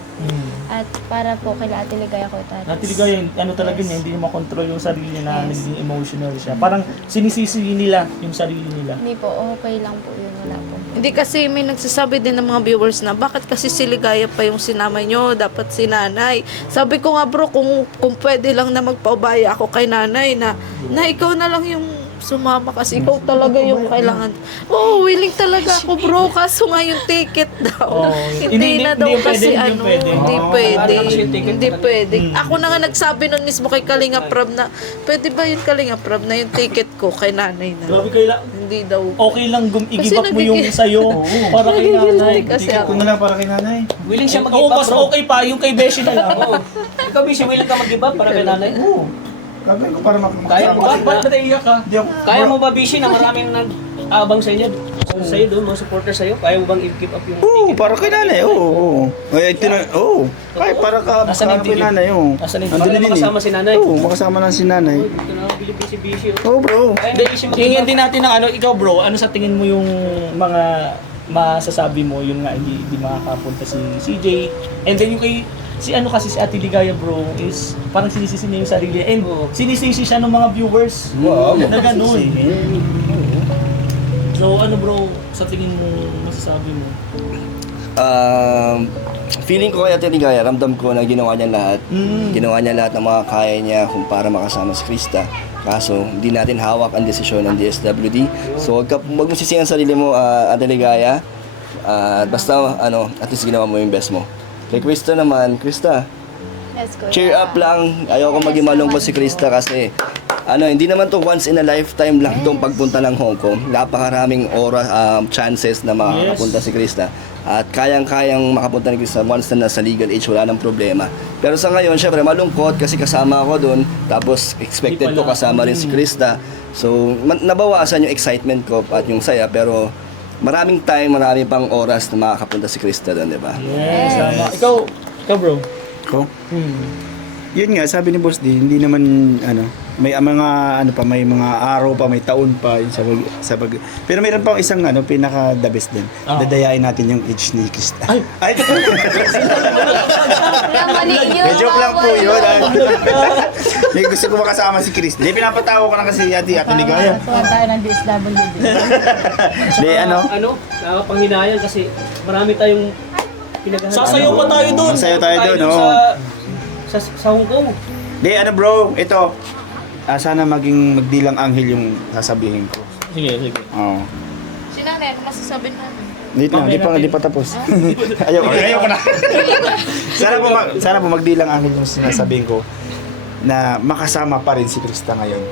At para po kay Ate Ligaya ko itatis. Ate Ligaya, talaga niya, hindi niya makontrol yung sarili niya na naging emotional siya. Parang sinisisi nila yung sarili nila. Hindi po, okay lang po yun, wala po. Hindi kasi may nagsasabi din ng mga viewers na bakit kasi si Ligaya pa yung sinama nyo, dapat si nanay. Sabi ko nga bro, kung pwede lang na magpaubaya ako kay nanay na ikaw na lang yung sumama kasi ikaw talaga yung kailangan. Oo, willing talaga ako bro, kaso nga yung ticket daw. Hindi na daw kasi hindi pwede. Ako na nga nagsabi nun mismo kay Kalinga Prab na pwede ba yung Kalinga Prab na yung ticket ko kay nanay na. Grabe Hindi daw. okay lang i-give up mo yung sa'yo para kay nanay. Kasi Kung na lang para kay nanay. Willing siya Oo, mag-give up mas bro. okay pa yung kay Beshi na lang. Ikaw Bishi, willing ka mag-give up para kay nanay? Gagawin ko para Kaya mo ba? Ba't naiiyak ka? Hindi ako. Kaya mo ba Bishi na maraming nag-aabang sa inyo? Sa'yo doon, mga supporter sa'yo? Kaya mo bang i-keep up yung Oo, ticket? para kay nanay. Oo. Kaya para Nasaan yung kay ticket? nanay. Oo. Nasaan yung Andun Para din eh. makasama si nanay? Oo, makasama lang si nanay. Ito na, bilib si Bishi. Oo, bro. Kaya Bishi Hingin mag-give din natin ng ikaw bro, ano sa tingin mo yung mga masasabi mo, yun nga hindi makakapunta si CJ, and then yung kay si Ate Ligaya bro is parang sinisisi niya yung sarili and sinisisi siya ng mga viewers na ganun. So ano bro, sa tingin mo masasabi mo? feeling ko kay Ate Ligaya, ramdam ko na ginawa niya lahat. Ginawa niya lahat ng mga kaya niya kung para makasama si Krista. Kaso, hindi natin hawak ang desisyon ng DSWD. So, wag mo sisihan ang sarili mo, Ate Ligaya. Basta, at least ginawa mo yung best mo. Kay Krista naman, Krista, Yes, Kuya. cheer up lang. Ayoko maging malungkot si Krista kasi hindi naman to once in a lifetime lang tong pagpunta ng Hong Kong. Napakaraming chances na makakapunta si Krista. At kayang-kayang makapunta ni Krista once na nasa legal age, wala nang problema. Pero sa ngayon, syempre malungkot kasi kasama ako doon. Tapos expected ko kasama rin si Krista. So nabawasan yung excitement ko at yung saya. Pero maraming time, maraming pang oras na makakapunta si Krista doon, di ba? Yes. Ikaw bro. Ko? Yun nga, sabi ni Boss D, hindi naman, may mga, may mga araw pa, may taon pa, yun pero mayroon pa isang, pinaka the best din. Dadayain natin yung age ni Krista. Ay! Joke lang po yun. May gusto ko makasama si Krista. Hindi, pinapatawa ko lang kasi Ate Ligaya. Tuwa tayo ng DSWD. Hindi, Nakapanghinayang kasi marami tayong pinaghahanap. Sasayaw pa tayo doon. Sasayaw tayo doon, Sa Hong Kong. Hindi, bro, ito. Sana magdilang anghel yung sasabihin ko. Sige. Oo. Si nanay, ano masasabi namin? Hindi pa tapos. Ayoko na. Sana po magdilang anghel yung sinasabihin ko na makasama pa rin si Krista ngayon.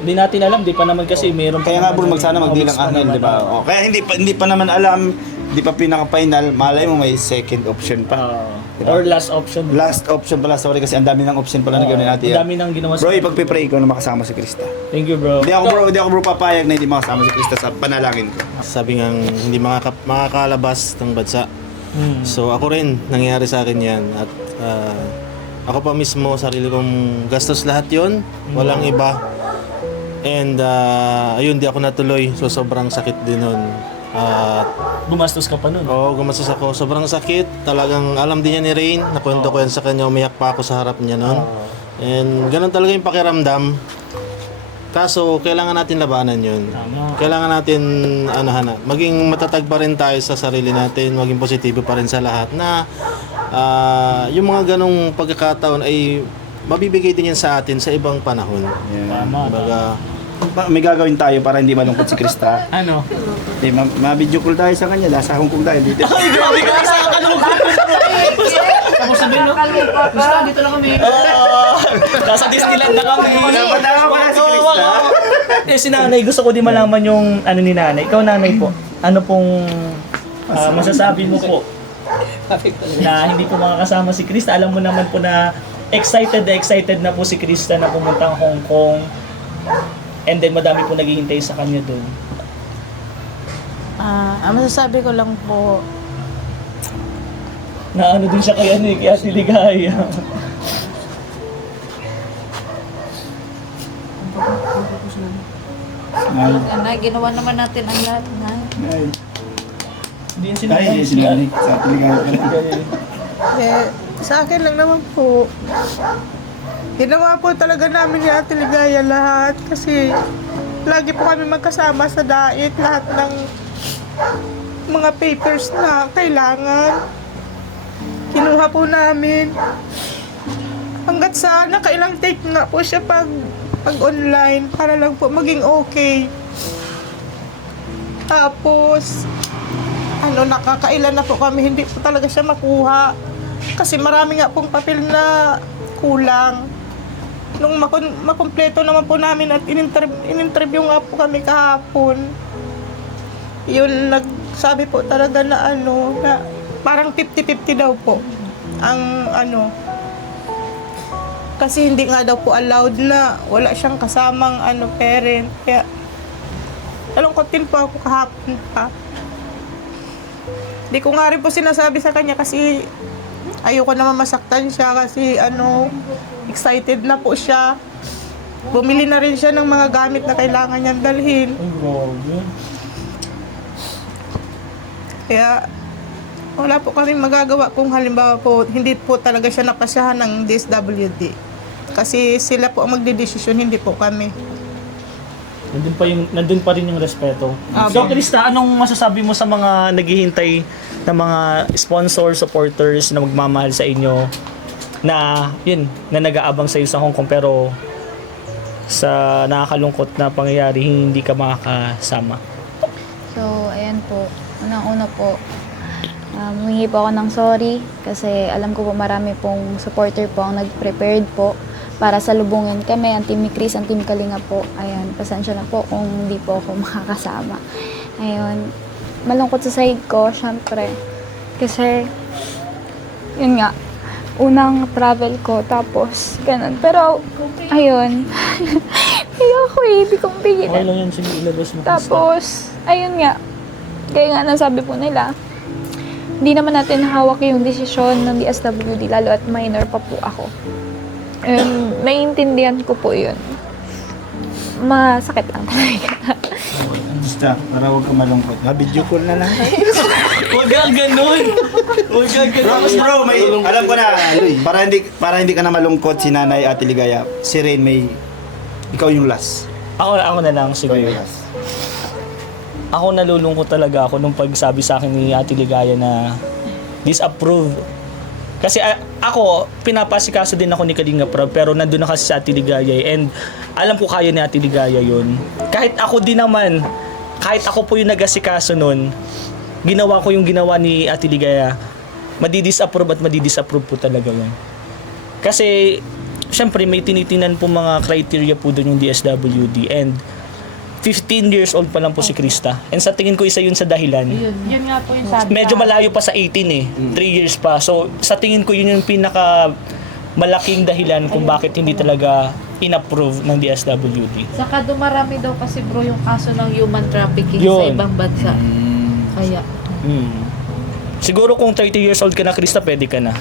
Hindi natin alam, di pa naman kasi mayroon. Kaya nga bro, sana magdilang anghel, di ba? Kaya hindi pa naman alam, hindi pa pinaka-final, malay mo may second option pa. Diba? Or last option. Last option pala, sorry kasi ang dami ng option pala na gawin natin. Ang dami nang ginawa Bro, ipagpipray ko na makasama si Krista. Thank you bro. Hindi ako bro papayag na hindi makasama si Krista sa panalangin ko. Sabi nga hindi makakalabas ng bansa. So ako rin, nangyari sa akin yan. At ako pa mismo, sarili kong gastos lahat yon, walang iba. And ayun, di ako natuloy. So sobrang sakit din nun. Gumastos ka pa nun. Oo, gumastos ako. Sobrang sakit. Talagang alam din niya ni Rain. Nakwento ko yan sa kanya. Umiyak pa ako sa harap niya nun. And ganun talaga yung pakiramdam. Kaso, kailangan natin labanan yun. Kailangan natin, maging matatag pa rin tayo sa sarili natin. Maging positibo pa rin sa lahat. Na yung mga ganong pagkakataon ay mabibigay din yan sa atin sa ibang panahon. Baga, May gagawin tayo para hindi malungkot si Krista. Ano? Ma-video call tayo sa kanya. Nasa Hong Kong tayo dito. Ay, grabe ka sa kalungkot. Tapos sabihin, no? Basta, dito lang kami. Nasa Disneyland na kami. Wala si Krista. Si nanay, gusto ko din malaman yung ni nanay. Ikaw nanay po, ano pong masasabi mo po na hindi po makakasama si Krista? Alam mo naman po na excited na po si Krista na pumunta Hong Kong. And then madami po naghihintay sa kanya doon. Ang masasabi ko lang po, Na din siya kay Ate Ligaya. Nanay, ginawa naman natin ang lahat, Nay. Hindi yan Ay, sinanay. Sa Ligaya pa rin. Sa akin lang naman po. Ginawa po talaga namin ni Ate Ligaya lahat kasi lagi po kami magkasama sa diet, lahat ng mga papers na kailangan. Kinuha po namin. Hanggat sa nakailang take nga po siya pag online para lang po maging okay. Tapos, nakakailan na po kami, hindi po talaga siya makuha. Kasi marami nga pong papel na kulang. Nung makumpleto naman po namin at in-interview nga po kami kahapon, yun, nagsabi po talaga na na parang 50-50 daw po ang kasi hindi nga daw po allowed na wala siyang kasamang parent. Kaya nalungkotin po ako kahapon pa. Hindi ko nga rin po sinasabi sa kanya kasi ayoko naman masaktan siya kasi excited na po siya. Bumili na rin siya ng mga gamit na kailangan niyang dalhin. Kaya wala po kami magagawa kung halimbawa po hindi po talaga siya napasyahan ng DSWD. Kasi sila po ang magdedesisyon, hindi po kami. Nandun pa rin yung respeto. So, Krista, anong masasabi mo sa mga naghihintay na mga sponsor, supporters na magmamahal sa inyo na nag-aabang sa iyo sa Hong Kong pero sa nakakalungkot na pangyayari hindi ka makakasama? So, ayan po. Unang-una po, humingi po ako ng sorry kasi alam ko po marami pong supporter po ang nag-prepared po para salubungin kami, ang Team ni Chris, ang Team Kalinga po. Ayan, pasensya na po kung hindi po ako makakasama. Ayun, malungkot sa side ko, syempre. Kasi, yun nga, unang travel ko, tapos ganun. Pero, ayun, hindi ako hindi kong pigilan. Okay lang yan, sige, ilabas mo. Tapos, ayun nga, gaya nga nasabi po nila, hindi naman natin hawak yung desisyon ng DSWD, lalo at minor pa po ako. Naiintindihan ko po yun. Masakit lang talaga. Basta, para huwag ka malungkot. Video call na lang. Huwag kang ganun! Huwag kang ganun! Bro, alam ko na, para hindi ka na malungkot si Nanay Ate Ligaya, si Rain ikaw yung last. Ako na lang siguro. Ikaw yung last. Ako nalulungkot talaga ako nung pagsabi sa akin ni Ate Ligaya na disapprove. Kasi ako, pinapasikaso din ako ni Kalinga Prab, pero nandun na kasi sa Ate Ligaya and alam ko kaya ni Ate Ligaya yun. Kahit ako din naman, kahit ako po yung nag-asikaso nun, ginawa ko yung ginawa ni Ate Ligaya, madidisapprove at madidisapprove po talaga yun. Kasi, syempre may tinitingnan po mga criteria po doon yung DSWD and 15 years old pa lang po si Krista. And sa tingin ko isa yun sa dahilan. Yun nga po yung sabi. Medyo malayo pa sa 18 eh. 3 years pa. So sa tingin ko yun yung pinaka malaking dahilan kung bakit hindi talaga in-approve ng DSWD. Saka dumarami daw kasi bro yung kaso ng human trafficking sa Yun. ibang bansa. Kaya. Siguro kung 30 years old ka na, Krista, pwede ka na.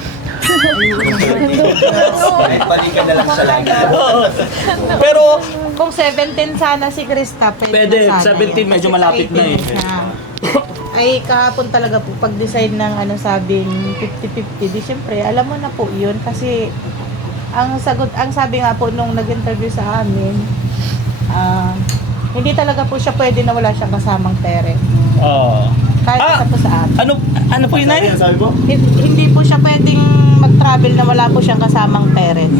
Kahit balikan na lang sa langit. Pero Kung 17 sana si Krista, pwede, na sana 17 yun. medyo Kasi malapit na eh. 18 na. Ay kahapon talaga po pag-decide ng sabing 50-50, di syempre alam mo na po yun kasi ang sabi nga po nung nag-interview sa amin, hindi talaga po siya pwede na wala siyang kasamang parent. Kahit isa po sa amin. Ano po yun, Nay? Sabi po? Hindi po siya pwedeng mag-travel na wala po siyang kasamang parent.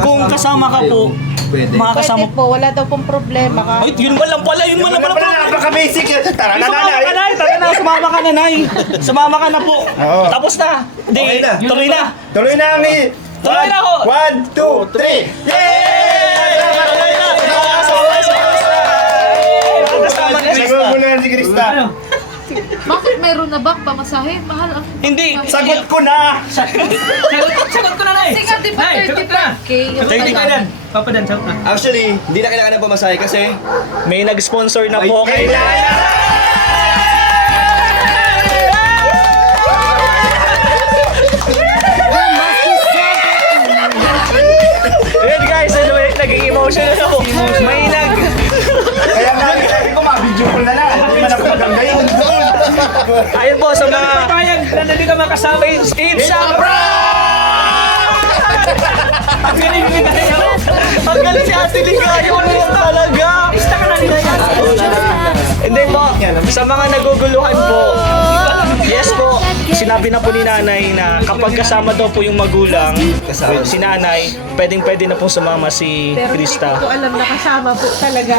Kung kasama ka po, Pwede. makakasama Pwede po, wala daw pong problema. Ay, yun ba lang pala, yun ba lang pala. Napaka-basic yun. Tara na, Sumama ka, Nanay. Nay. Tara na, sumama ka na, Nay. Sumama ka na po. Oo. Tapos na. Hindi, Okay na. tuloy na. Tuloy na ang Tuloy na ako. 1, 2, 3. Yay! Kasama ni Krista. Naguguluhan si Krista. Bakit mayroon na bang pamasahe? Mahal ang... Hindi, Sagot ko na! Sagot ko na, Nay! Kasi nga di ba Nay, sagot na! 35K? yung 30 ka alam. dan! Papa dan, sagot na. Actually, hindi na kailangan ng pamasahe kasi may nag-sponsor na po kay Ayan guys, naging emotional ako. May Kaya nga, sabi ko, ma-video ko na lang. Hindi man ako maganda yun. ayun po sa mga Payag na hindi ka makasama yung It's a prank! Ang galing ni Ligaya. Ang galing si Ate Ligaya. Ano yan talaga? Ista ka na nila yan. Hindi po. Sa mga naguguluhan po. Yes po. Sinabi na po ni Nanay na kapag kasama daw po yung magulang, si Nanay, pwedeng-pwede na po sumama si Pero hindi Krista. ko po alam na kasama po talaga.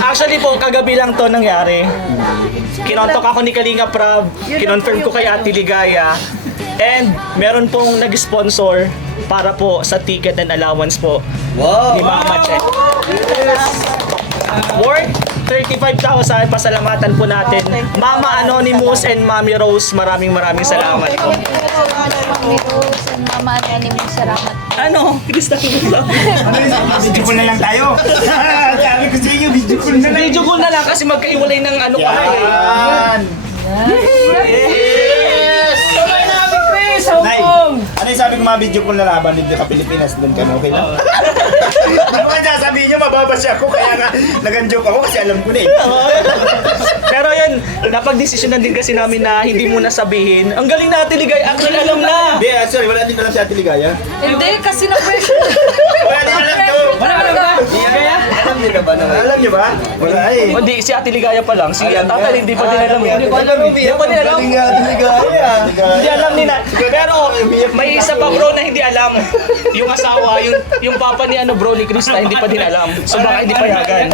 Actually po, kagabi lang to nangyari. Kinontak ako ni Kalinga Prab, kinonfirm ko kay Ate Ligaya, and meron pong nag-sponsor para po sa ticket and allowance po ni Mama Che. Worth 35,000, pasalamatan po natin. Mama Anonymous and Mami Rose, maraming salamat po. Mami Rose and Mama Anonymous, salamat. Ano? Krista, Video call na lang tayo. Sabi ko sa inyo, video call na lang. video call na lang kasi magkaiwalay ng ano pa eh. Yan! Tuloy na, Ate Chris! Hong Nay, Kong! ano Ano yung sabi ko mga video ko na laban dito ka Pilipinas, doon kami okay lang. Hindi ko kaya sabihin nyo, mababash ako, kaya nga nag-joke ako kasi alam ko na eh. Pero yun, napag-desisyonan din kasi namin na hindi muna sabihin. Ang galing na Ate Ligay, actually alam na. Hindi, sorry, wala din alam si Ate Ligaya. Hindi, kasi na-pressure. Wala din alam to. Wala talaga. Alam niyo na ba naman? Alam nyo ba? Wala eh. Hindi, si Ate Ligaya pa lang. Si Tatay hindi pa din alam. Hindi ko alam. Hindi pa din alam. Galing nga Ate Ligaya. Hindi alam ni na. Pero may isa pa bro na hindi alam. Yung asawa, yung papa ni bro ni Krista, hindi pa din alam. So baka hindi payagan.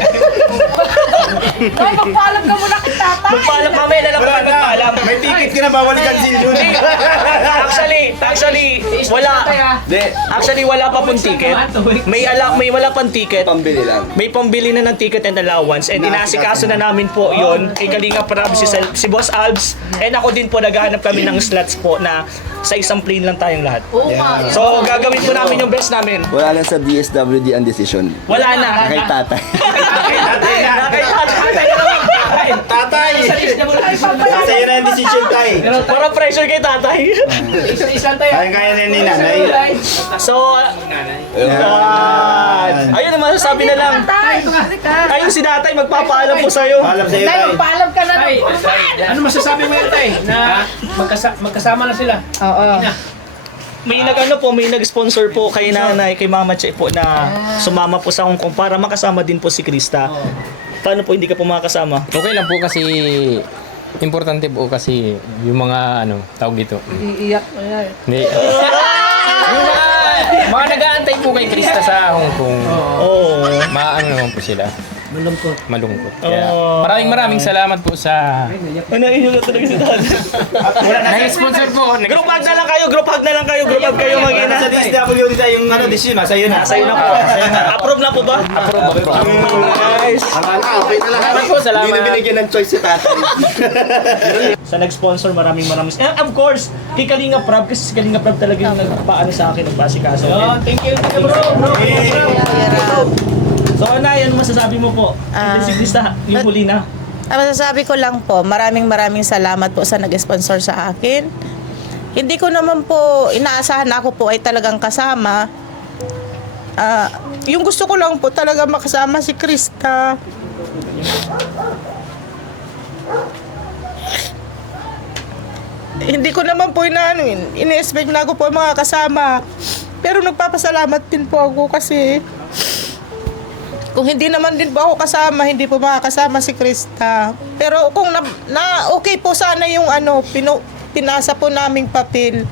Ay, magpaalam ka muna kay Tata. Magpaalam, mamaya na lang Wala kami na. magpaalam. May ticket ka na, bawal cancel doon. Actually, wala. Hindi, Actually, wala pa pong ticket. May wala pang ticket. pambili lang. May pambili na ng ticket and allowance and inasikaso na namin po yon kay Kalinga Prab, si Boss Albs and ako din po naghahanap kami ng slots po na sa isang plane lang tayong lahat. Oo nga. So gagawin po namin yung best namin. Wala lang sa DSWD ang decision. Wala na. Kay tatay. Tatay na naman. Tatay! Sa'yo na yung decision tayo. Para pressure kay tatay. Kaya na ni nanay. So, ayun naman, sabi na lang. Ayun si tatay, magpapaalam po sa'yo. Paalam sa'yo Tay, tayo. magpaalam ka na. Ano masasabi mo yan, Tay? Na magkasama na sila? Oo. May may nag-sponsor po kay nanay, kay Mama Che po na sumama po sa Hong Kong para makasama din po si Krista. Paano po hindi ka po makasama? Okay lang po kasi importante po kasi yung mga tawag dito. Iiyak mo yan. Hindi. Yung mga nag-aantay po kay Krista sa Hong Kong. Oo. Maano naman po sila. Malungkot. Kaya, Oh. maraming salamat po sa Naiiyak na talaga si tatay. nag-sponsor po. Group hug na lang kayo, group hug mag-ina. Sa DSWD tayo yung decision, sa'yo na. Sa'yo na po. Approve na po ba? Approve. Nice. Okay na lang. Salamat po, salamat. Hindi na binigyan ng choice si tatay. Sa nag-sponsor, maraming. Of course, kay Kalinga Prab, kasi si Kalinga Prab talaga yung nagpaano sa akin, nagpasikaso. Thank you, bro. So, Anay, ano masasabi mo po? Si Krista, yung huli na. Ang masasabi ko lang po, maraming salamat po sa nag-sponsor sa akin. Hindi ko naman po inaasahan na ako po ay talagang kasama. Yung gusto ko lang po talaga makasama si Krista. Hindi ko naman po ini-expect na ako po mga kasama. Pero nagpapasalamat din po ako kasi kung hindi naman din po ako kasama, hindi po makakasama si Krista. Pero kung okay po sana yung pinasa po naming papel.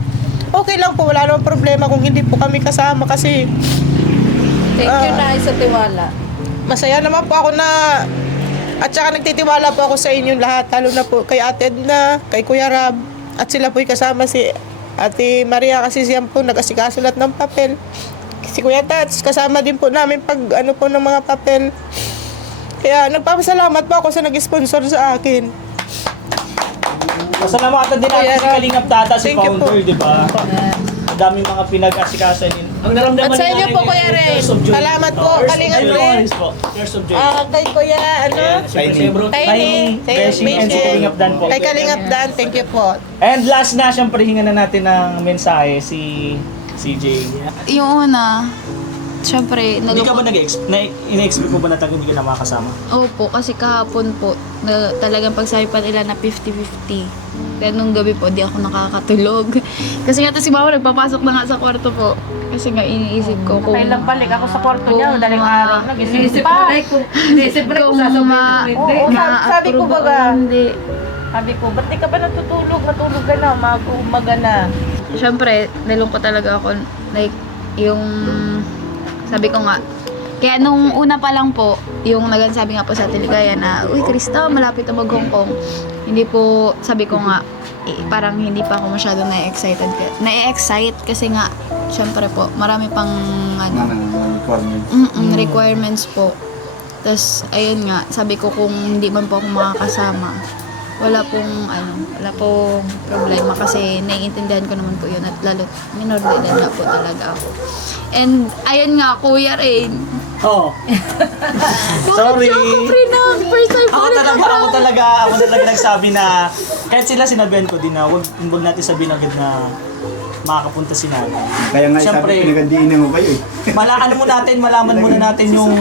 Okay lang po, wala namang problema kung hindi po kami kasama kasi Thank you na sa tiwala. masaya naman po ako na at saka nagtitiwala po ako sa inyong lahat, lalo na po kay Ate Edna, kay Kuya Rab, at sila po'y kasama si Ate Maria kasi siya po nag-asikaso lahat ng papel. Si Kuya Tats, kasama din po namin pag po ng mga papel. Kaya nagpapasalamat po ako sa nag-sponsor sa akin. Pasalamatan din natin si Kalingap Tata, si Thank you po. founder, di ba? Ang daming mga pinag-asikaso niyo. Ang naramdaman At sa inyo namin po, yung Kuya Ren. tears of joy. Salamat po, Tears of Kalingap joy. Ren. Tears po. Tears of joy. Kay Kuya, Tiny, Tiny, Beshi, and si Kalingap Dan po. Kay Kalingap Dan, thank you po. And last na, siyempre, hingan na natin ng mensahe si CJ. Yung una, syempre, Hindi ka ba ina-expect mo ba na hindi ka na makasama? Opo, kasi kahapon po, talagang pagsabihan nila na 50-50. Kaya nung gabi po, di ako nakakatulog. Kasi nga si mama nagpapasok na nga sa kwarto po. Kasi nga iniisip ko kung... Kailang balik ako sa kwarto niya, daling araw. Inisip mo na kung sasabihin mo hindi. Oo, sabi ko ma-approve baga. o Hindi. Sabi ko, ba't di ka ba natutulog? Matulog ka na, umaga na. Siyempre, nalungkot talaga ako. Like, yung... Sabi ko nga, kaya nung una pa lang po, yung nagsabi nga po sa Teligaya na, uy, Krista, malapit na mag-Hong Kong. Hindi po, sabi ko nga, parang hindi pa ako masyado na-excited. Na-excite kasi nga, syempre po, marami pang requirements po. Tapos, ayun nga, sabi ko kung hindi man po ako makakasama, wala pong problema kasi naiintindihan ko naman po yun at lalo minor de edad na po talaga ako. And ayun nga, Kuya Rain. Oo. Sorry. First time po rin Ako talaga nagsabi na kahit sila sinabihan ko din na wag natin sabihin agad na makakapunta si nanay. Kaya nga Siyempre, sabi, pinagandaan mo kayo eh. malaman muna natin yung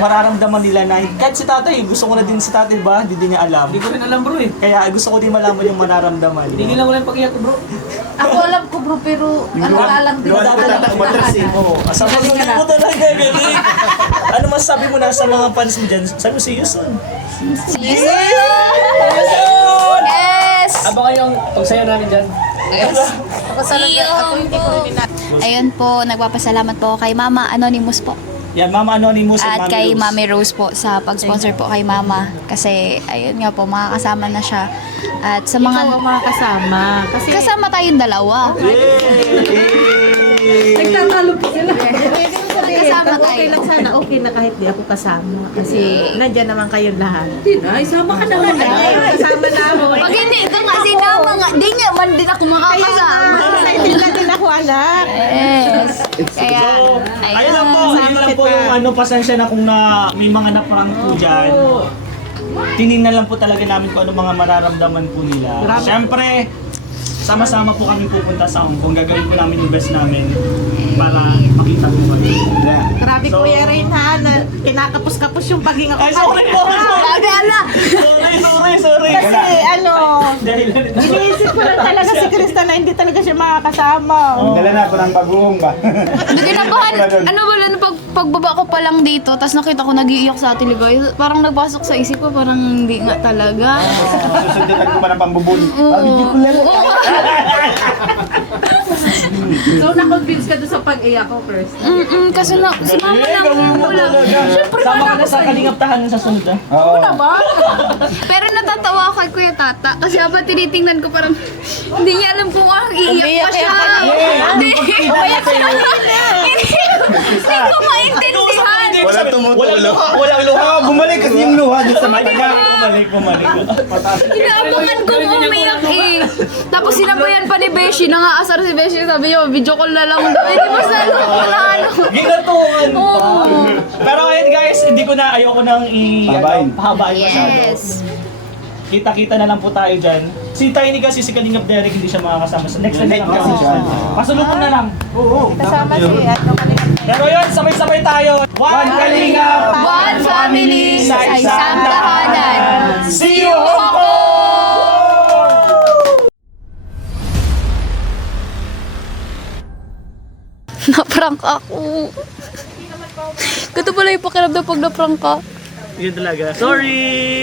mararamdaman nila na kahit si tatay, gusto ko na din si tatay ba, hindi din niya alam. Hindi ko rin alam bro eh. Kaya gusto ko din malaman yung mararamdaman niya. Tingin lang ko lang pag-iyak ko bro. Ako alam ko bro, pero alang din Luwan sa ko tatak matras eh. Oo, asabi mo talaga galing. Ano masabi mo na sa mga fans mo dyan? Sabi mo, see you soon. See you soon! Yes! Aba kayong pagsayo namin dyan. See you po! Ayun po, nagpapasalamat po kay Mama Anonymous po. Yan, Mama Anonymous and At kay Rose. Mami Rose po sa pag-sponsor po kay Mama. Kasi, ayun nga po, makakasama na siya. At sa Ikaw mga... ang mga kasama. Kasi Kasama tayong dalawa. Nagtatalo po sila. Kasama okay tayo. lang sana, okay na kahit di ako kasama. Kasi nandyan naman kayong lahat. Hindi na, isama ka naman. Kasama na ako. Pag hindi ito nga, sinama nga. Di nga man din ako makakasama. Hindi na din ako anak. Yes. Kaya, Ayun lang po, yun lang po yung ano, pasensya na kung na may mga naprank po dyan. Tinignan lang po talaga namin kung ano mga mararamdaman po nila. Siyempre, sama-sama po kami pupunta sa Hong Kong. Gagawin po namin yung best namin para makita po kayo. Grabe Kuya Rain ha, na kinakapos-kapos yung paghinga ko. Ay, sorry po! Sorry! Kasi ano, Dahil iniisip ko lang talaga si Krista na hindi talaga siya makakasama. Dala na ako ng bagoong ba? Hindi kinabahan. Ano ba lang, pagbaba ko pa lang dito, tapos nakita ko nag-iiyak sa Ate Ligay. Parang nagpasok sa isip ko, parang hindi nga talaga. Susundutan ko pa ng pambubul. Hindi ko lang. So, na-convince ka doon sa pag-iyak ko, Chris. Kasi na, si Mama lang wala. Siyempre, sama ka wala na sa kalingap tahanan sa sunod. Oo. Pero natatawa ako kay Kuya Tata. Kasi habang tinitingnan ko parang, hindi niya alam kung iiyak pa siya. Hindi. Hindi ko maintindihan. Walang tumutulong. Walang luha. Bumalik kasi yung luha dun sa mata niya. Bumalik. Inaabangan kong umiyak eh. Tapos sinabayan pa ni Beshi, nangaasar si Beshi. Sabi niyo, video call na lang daw. Hindi mas lalo ko na ano. Ginatuan pa. Pero ayun guys, hindi ko na, ayoko nang pahabain masyado. Yes. Kita-kita na lang po tayo dyan. Si Tiny kasi si Kalingap Derek hindi siya makakasama. So next time na lang kasi siya. Pasulubong na lang. Oo. Kasama si ano kanina. Pero yun, sabay-sabay tayo. One Kalingap! One family sa isang tahanan. See you Hong Kong! Na-prank ako. Ganito pala yung pakiramdam pag na-prank ka. Yun talaga. Sorry!